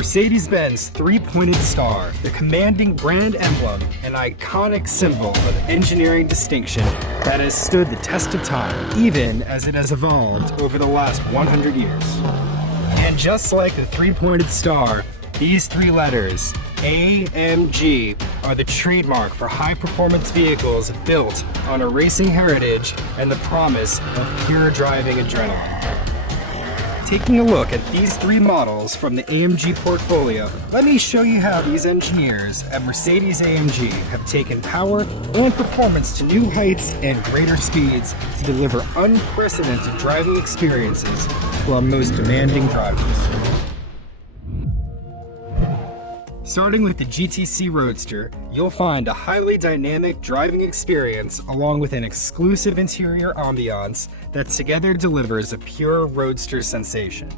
Mercedes-Benz three-pointed star, the commanding brand emblem, an iconic symbol of engineering distinction that has stood the test of time, even as it has evolved over the last 100 years. And just like the three-pointed star, these three letters, AMG, are the trademark for high-performance vehicles built on a racing heritage and the promise of pure driving adrenaline. Taking a look at these three models from the AMG portfolio, let me show you how these engineers at Mercedes-AMG have taken power and performance to new heights and greater speeds to deliver unprecedented driving experiences to our most demanding drivers. Starting with the GTC Roadster, you'll find a highly dynamic driving experience along with an exclusive interior ambiance that together delivers a pure roadster sensation.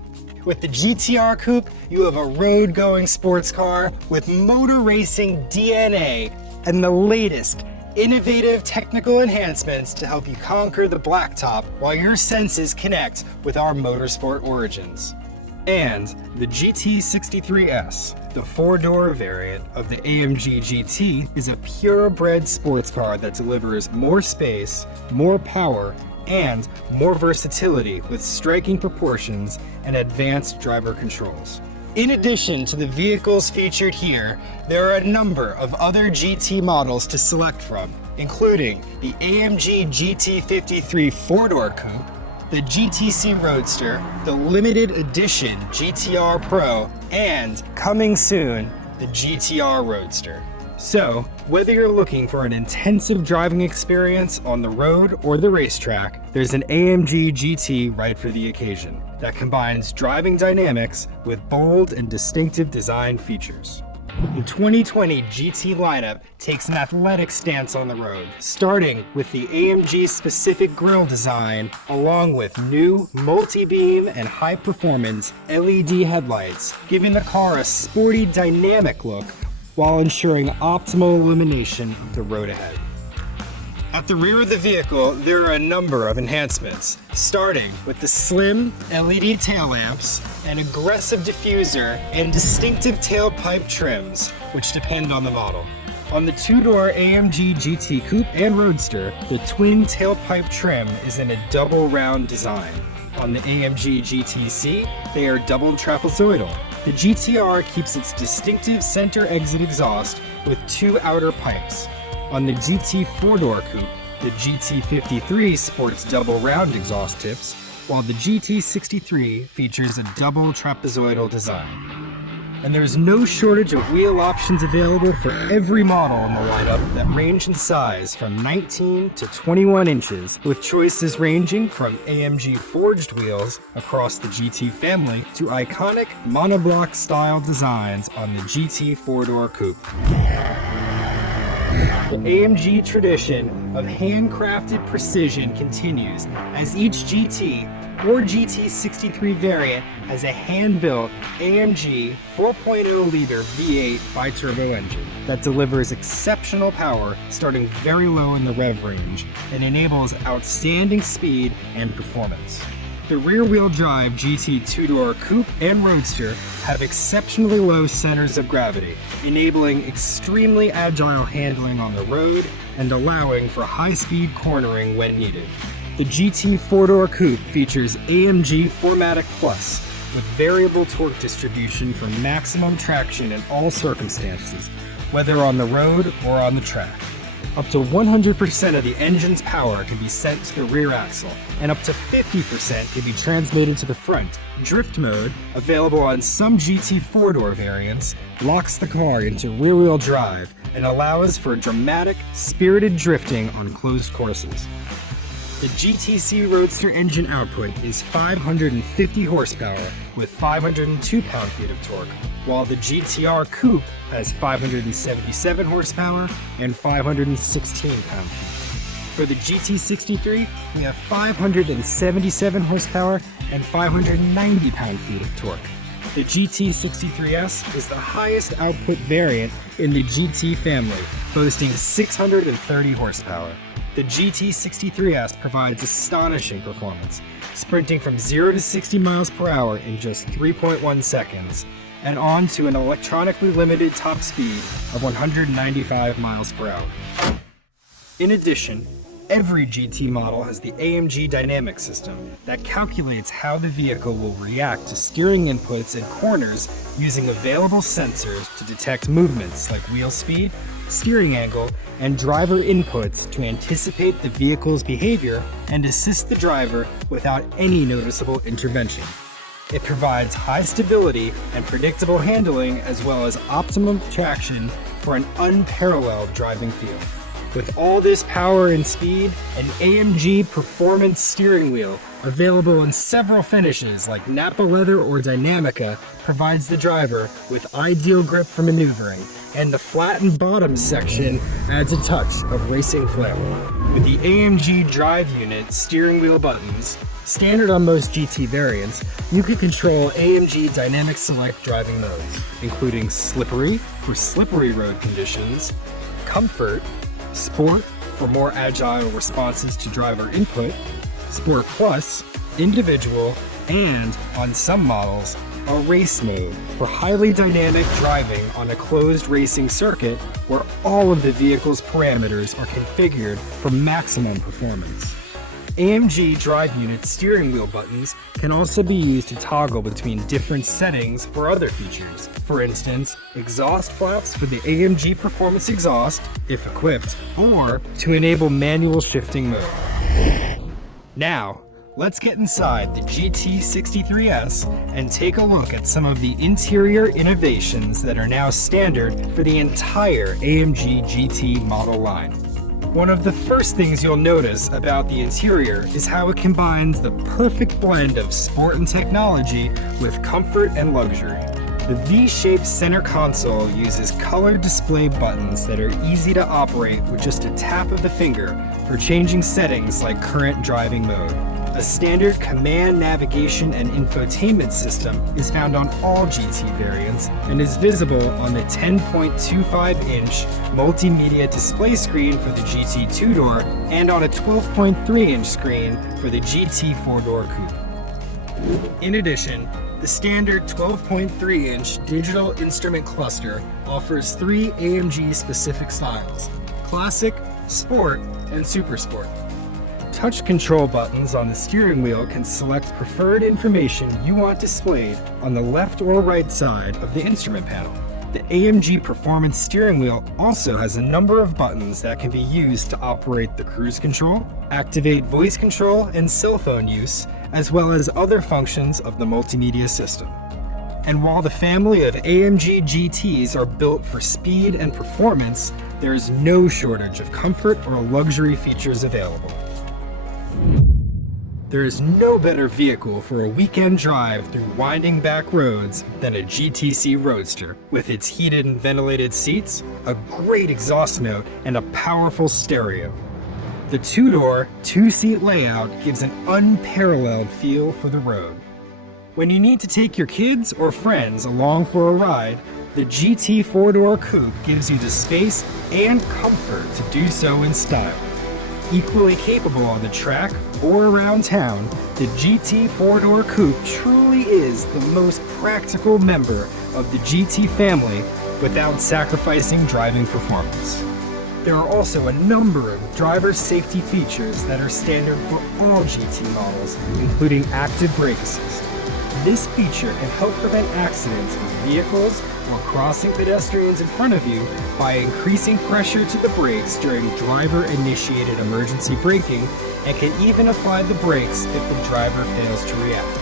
With the GTR Coupe, you have a road-going sports car with motor racing DNA and the latest innovative technical enhancements to help you conquer the blacktop while your senses connect with our motorsport origins. And the GT63S, the four-door variant of the AMG GT, is a purebred sports car that delivers more space, more power, and more versatility with striking proportions and advanced driver controls. In addition to the vehicles featured here, there are a number of other GT models to select from, including the AMG GT53 four-door coupe, the GTC Roadster, the limited edition GTR Pro, and coming soon, the GTR Roadster. So, whether you're looking for an intensive driving experience on the road or the racetrack, there's an AMG GT right for the occasion that combines driving dynamics with bold and distinctive design features. The 2020 GT lineup takes an athletic stance on the road, starting with the AMG-specific grille design, along with new multi-beam and high-performance LED headlights, giving the car a sporty, dynamic look while ensuring optimal illumination of the road ahead. At the rear of the vehicle, there are a number of enhancements, starting with the slim LED tail lamps, an aggressive diffuser, and distinctive tailpipe trims, which depend on the model. On the two-door AMG GT Coupe and Roadster, the twin tailpipe trim is in a double round design. On the AMG GTC, they are double trapezoidal. The GTR keeps its distinctive center exit exhaust with two outer pipes. On the GT four-door coupe, the GT53 sports double round exhaust tips, while the GT63 features a double trapezoidal design. And there's no shortage of wheel options available for every model in the lineup that range in size from 19 to 21 inches, with choices ranging from AMG forged wheels across the GT family to iconic monoblock style designs on the GT four-door coupe. The AMG tradition of handcrafted precision continues as each GT or GT63 variant has a hand-built AMG 4.0-liter V8 bi-turbo engine that delivers exceptional power starting very low in the rev range and enables outstanding speed and performance. The rear-wheel drive GT two-door coupe and Roadster have exceptionally low centers of gravity, enabling extremely agile handling on the road and allowing for high-speed cornering when needed. The GT four-door coupe features AMG 4MATIC Plus with variable torque distribution for maximum traction in all circumstances, whether on the road or on the track. Up to 100% of the engine's power can be sent to the rear axle, and up to 50% can be transmitted to the front. Drift mode, available on some GT four-door variants, locks the car into rear-wheel drive and allows for dramatic, spirited drifting on closed courses. The GTC Roadster engine output is 550 horsepower with 502 pound-feet of torque, while the GTR Coupe has 577 horsepower and 516 pound-feet. For the GT63, we have 577 horsepower and 590 pound-feet of torque. The GT63S is the highest output variant in the GT family, boasting 630 horsepower. The GT63S provides astonishing performance, sprinting from 0 to 60 miles per hour in just 3.1 seconds, and on to an electronically limited top speed of 195 miles per hour. In addition, every GT model has the Amg Dynamic System that calculates how the vehicle will react to steering inputs and corners using available sensors to detect movements like wheel speed, steering angle, and driver inputs to anticipate the vehicle's behavior and assist the driver without any noticeable intervention. It provides high stability and predictable handling as well as optimum traction for an unparalleled driving feel. With all this power and speed, an AMG performance steering wheel, available in several finishes like Napa leather or Dynamica, provides the driver with ideal grip for maneuvering, and the flattened bottom section adds a touch of racing flair. With the AMG drive unit steering wheel buttons, standard on most GT variants, you can control AMG Dynamic Select driving modes, including Slippery for slippery road conditions, Comfort, Sport for more agile responses to driver input, Sport Plus, Individual, and, on some models, a race mode for highly dynamic driving on a closed racing circuit where all of the vehicle's parameters are configured for maximum performance. AMG drive unit steering wheel buttons can also be used to toggle between different settings for other features. For instance, exhaust flaps for the AMG Performance exhaust, if equipped, or to enable manual shifting mode. Now, let's get inside the GT63S and take a look at some of the interior innovations that are now standard for the entire AMG GT model line. One of the first things you'll notice about the interior is how it combines the perfect blend of sport and technology with comfort and luxury. The V-shaped center console uses colored display buttons that are easy to operate with just a tap of the finger for changing settings like current driving mode. A standard command, navigation, and infotainment system is found on all GT variants and is visible on the 10.25-inch multimedia display screen for the GT 2-door and on a 12.3-inch screen for the GT 4-door coupe. In addition, the standard 12.3-inch digital instrument cluster offers 3 AMG-specific styles: Classic, Sport, and Super Sport. Touch control buttons on the steering wheel can select preferred information you want displayed on the left or right side of the instrument panel. The AMG Performance steering wheel also has a number of buttons that can be used to operate the cruise control, activate voice control and cell phone use, as well as other functions of the multimedia system. And while the family of AMG GTs are built for speed and performance, there is no shortage of comfort or luxury features available. There is no better vehicle for a weekend drive through winding back roads than a GTC Roadster. With its heated and ventilated seats, a great exhaust note, and a powerful stereo. The 2-door, 2-seat layout gives an unparalleled feel for the road. When you need to take your kids or friends along for a ride, the GT 4-door coupe gives you the space and comfort to do so in style. Equally capable on the track or around town, the GT 4-door coupe truly is the most practical member of the GT family without sacrificing driving performance. There are also a number of driver safety features that are standard for all GT models, including active brake assist. This feature can help prevent accidents with vehicles or crossing pedestrians in front of you by increasing pressure to the brakes during driver-initiated emergency braking, and can even apply the brakes if the driver fails to react.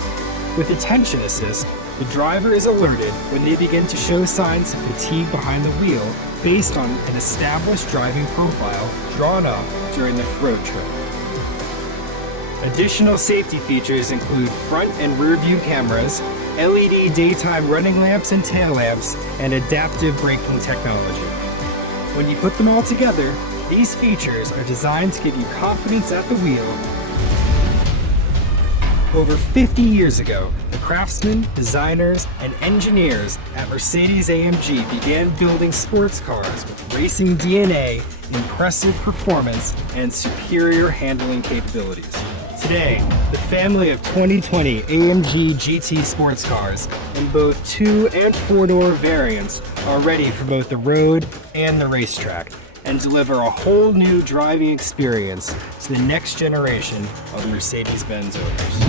With attention assist, the driver is alerted when they begin to show signs of fatigue behind the wheel based on an established driving profile drawn up during the road trip. Additional safety features include front and rear view cameras, LED daytime running lamps and tail lamps, and adaptive braking technology. When you put them all together, these features are designed to give you confidence at the wheel. Over 50 years ago, the craftsmen, designers, and engineers at Mercedes-AMG began building sports cars with racing DNA, impressive performance, and superior handling capabilities. Today, the family of 2020 AMG GT sports cars in both 2 and 4-door variants are ready for both the road and the racetrack and deliver a whole new driving experience to the next generation of Mercedes-Benz owners.